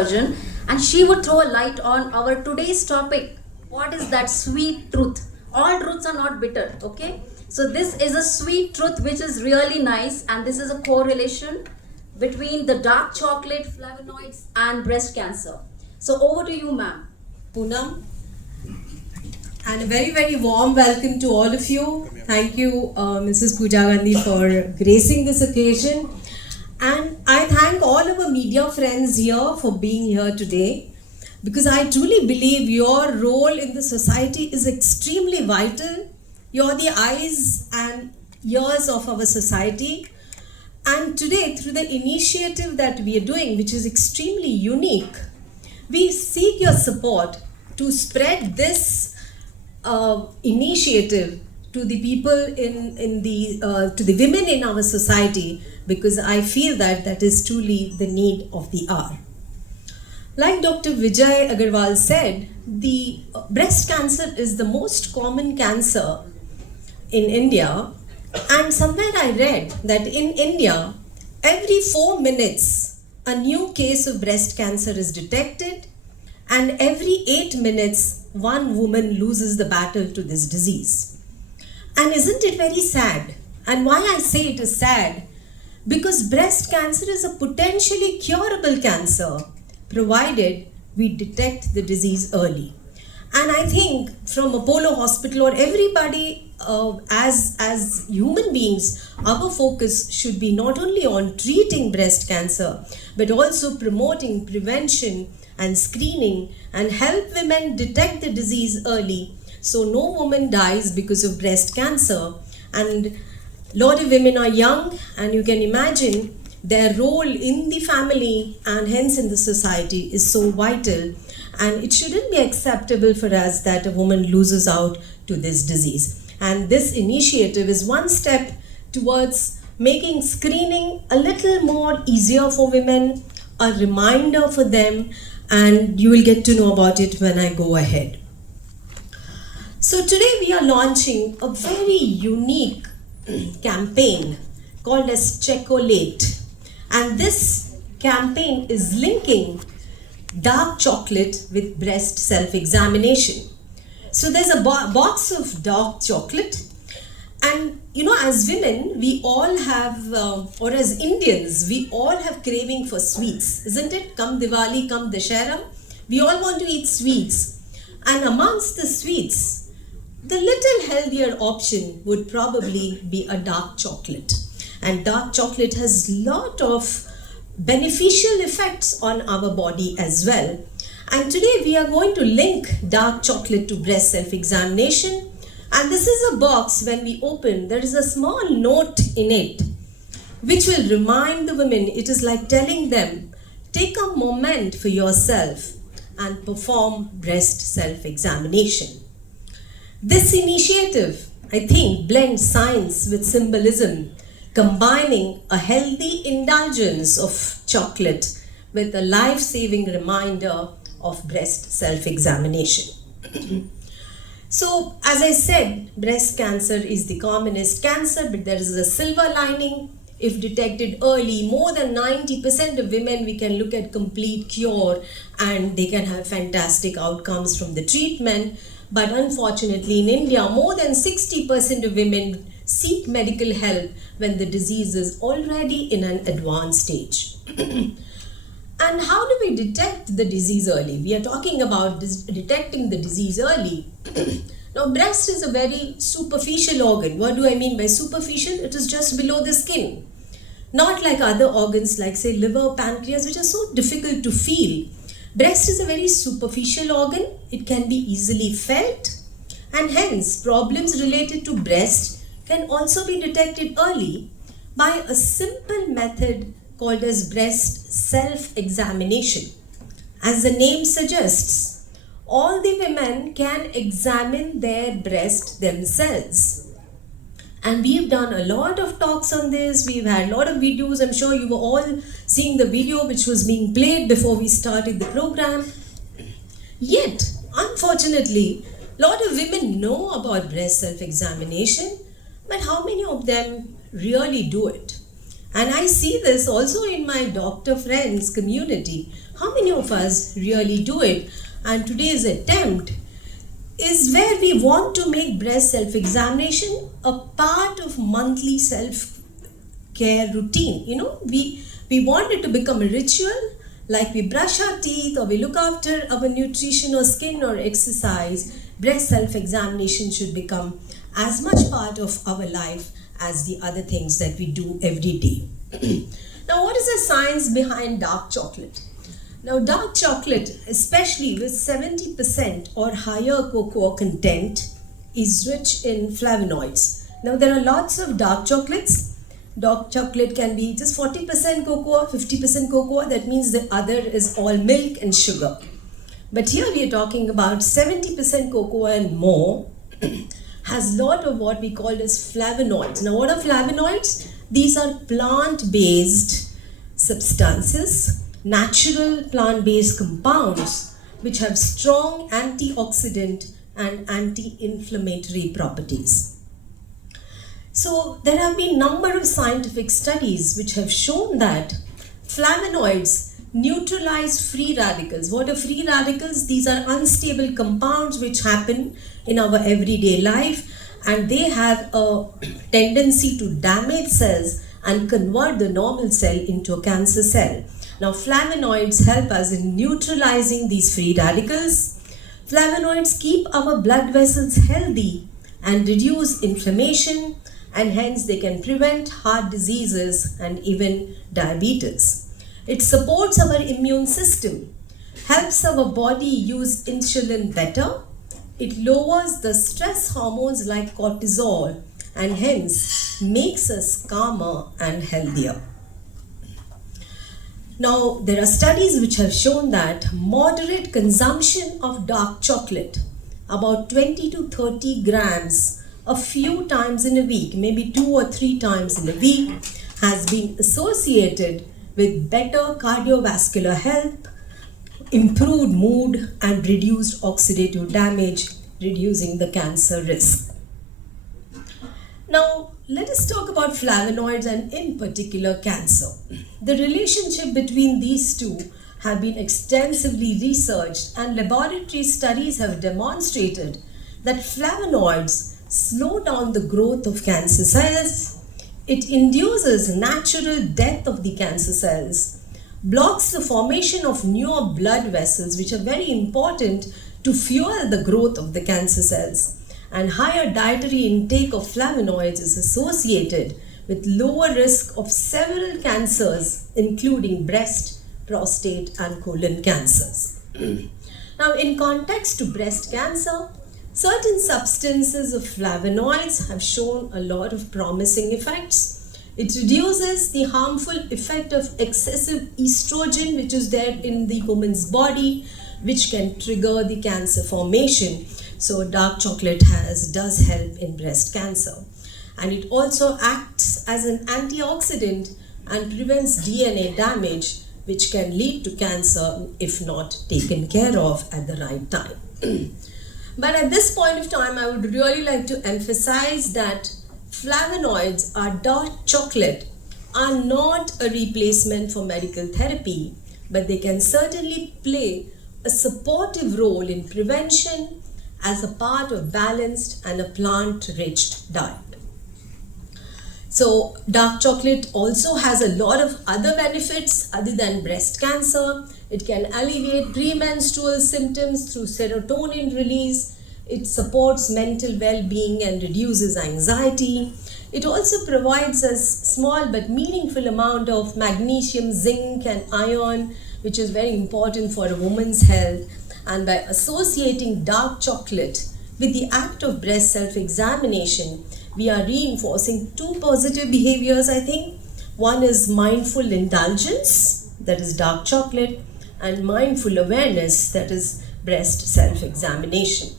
version, and she would throw a light on our today's topic. What is that sweet truth? All truths are not bitter, okay? So this is a sweet truth which is really nice, and this is a correlation between the dark chocolate, flavonoids, and breast cancer. So over to you, ma'am. Poonam, and a very, very warm welcome to all of you. Thank you, Mrs. Pooja Gandhi, for gracing this occasion. And I thank all our media friends here for being here today, because I truly believe your role in the society is extremely vital. You're the eyes and ears of our society. And today, through the initiative that we are doing, which is extremely unique, we seek your support to spread this initiative to the people to the women in our society, because I feel that that is truly the need of the hour. Like Dr. Vijay Agarwal said, the breast cancer is the most common cancer in India, and somewhere I read that in India, every 4 minutes, a new case of breast cancer is detected, and every 8 minutes, one woman loses the battle to this disease. And isn't it very sad? And why I say it is sad? Because breast cancer is a potentially curable cancer, provided we detect the disease early. And I think from Apollo Hospital or everybody, as human beings, our focus should be not only on treating breast cancer, but also promoting prevention and screening and help women detect the disease early, so no woman dies because of breast cancer. And a lot of women are young, and you can imagine their role in the family and hence in the society is so vital, and it shouldn't be acceptable for us that a woman loses out to this disease. And this initiative is one step towards making screening a little more easier for women, a reminder for them, and you will get to know about it when I go ahead. So today we are launching a very unique campaign called as Checkolate, and this campaign is linking dark chocolate with breast self-examination. So there's a box of dark chocolate, and you know, as women, we all have, or as Indians, we all have craving for sweets, isn't it? Come Diwali, come Dashera, we all want to eat sweets. And amongst the sweets, the little healthier option would probably be a dark chocolate. And dark chocolate has a lot of beneficial effects on our body as well. And today we are going to link dark chocolate to breast self-examination. And this is a box, when we open, there is a small note in it, which will remind the women, it is like telling them, take a moment for yourself and perform breast self-examination. This initiative, I think, blends science with symbolism, combining a healthy indulgence of chocolate with a life-saving reminder of breast self-examination. So, as I said, breast cancer is the commonest cancer, but there is a silver lining. If detected early, more than 90% of women, we can look at complete cure, and they can have fantastic outcomes from the treatment. But unfortunately, in India, more than 60% of women seek medical help when the disease is already in an advanced stage. And how do we detect the disease early? We are talking about detecting the disease early. Now, breast is a very superficial organ. What do I mean by superficial? It is just below the skin. Not like other organs like, say, liver, pancreas, which are so difficult to feel. Breast is a very superficial organ. It can be easily felt, and hence problems related to breast can also be detected early by a simple method called as breast self-examination. As the name suggests, all the women can examine their breast themselves. And we've done a lot of talks on this. We've had a lot of videos. I'm sure you were all seeing the video which was being played before we started the program. Yet, unfortunately, a lot of women know about breast self-examination, but how many of them really do it? And I see this also in my doctor friends community. how many of us really do it? And today's attempt is where we want to make breast self-examination a part of monthly self-care routine. We want it to become a ritual, like we brush our teeth or we look after our nutrition or skin or exercise. Breast self-examination should become as much part of our life as the other things that we do every day. Now, what is the science behind dark chocolate? Now, dark chocolate, especially with 70% or higher cocoa content, is rich in flavonoids. Now, there are lots of dark chocolates. Dark chocolate can be just 40% cocoa, 50% cocoa. That means the other is all milk and sugar. But here we are talking about 70% cocoa and more has a lot of what we call as flavonoids. Now, what are flavonoids? These are plant-based substances, natural plant-based compounds which have strong antioxidant and anti-inflammatory properties. So there have been a number of scientific studies which have shown that flavonoids neutralize free radicals. What are free radicals? These are unstable compounds which happen in our everyday life, and they have a tendency to damage cells and convert the normal cell into a cancer cell. Now, flavonoids help us in neutralizing these free radicals. Flavonoids keep our blood vessels healthy and reduce inflammation, and hence they can prevent heart diseases and even diabetes. It supports our immune system, helps our body use insulin better. It lowers the stress hormones like cortisol and hence makes us calmer and healthier. Now, there are studies which have shown that moderate consumption of dark chocolate, about 20 to 30 grams a few times in a week, maybe 2 or 3 times in a week, has been associated with better cardiovascular health, improved mood, and reduced oxidative damage, reducing the cancer risk. Now, let us talk about flavonoids and in particular cancer. The relationship between these two have been extensively researched, and laboratory studies have demonstrated that flavonoids slow down the growth of cancer cells. It induces natural death of the cancer cells, blocks the formation of newer blood vessels which are very important to fuel the growth of the cancer cells. And higher dietary intake of flavonoids is associated with lower risk of several cancers, including breast, prostate, and colon cancers. Now, in context to breast cancer, certain substances of flavonoids have shown a lot of promising effects. It reduces the harmful effect of excessive estrogen, which is there in the woman's body, which can trigger the cancer formation. So dark chocolate does help in breast cancer. And it also acts as an antioxidant and prevents DNA damage, which can lead to cancer if not taken care of at the right time. But at this point of time, I would really like to emphasize that flavonoids or dark chocolate are not a replacement for medical therapy, but they can certainly play a supportive role in prevention as a part of balanced and a plant-rich diet. So dark chocolate also has a lot of other benefits other than breast cancer. It can alleviate premenstrual symptoms through serotonin release. It supports mental well-being and reduces anxiety. It also provides us small but meaningful amount of magnesium, zinc, and iron, which is very important for a woman's health. And by associating dark chocolate with the act of breast self-examination, we are reinforcing 2 positive behaviors, I think. One is mindful indulgence, that is dark chocolate, and mindful awareness, that is breast self-examination.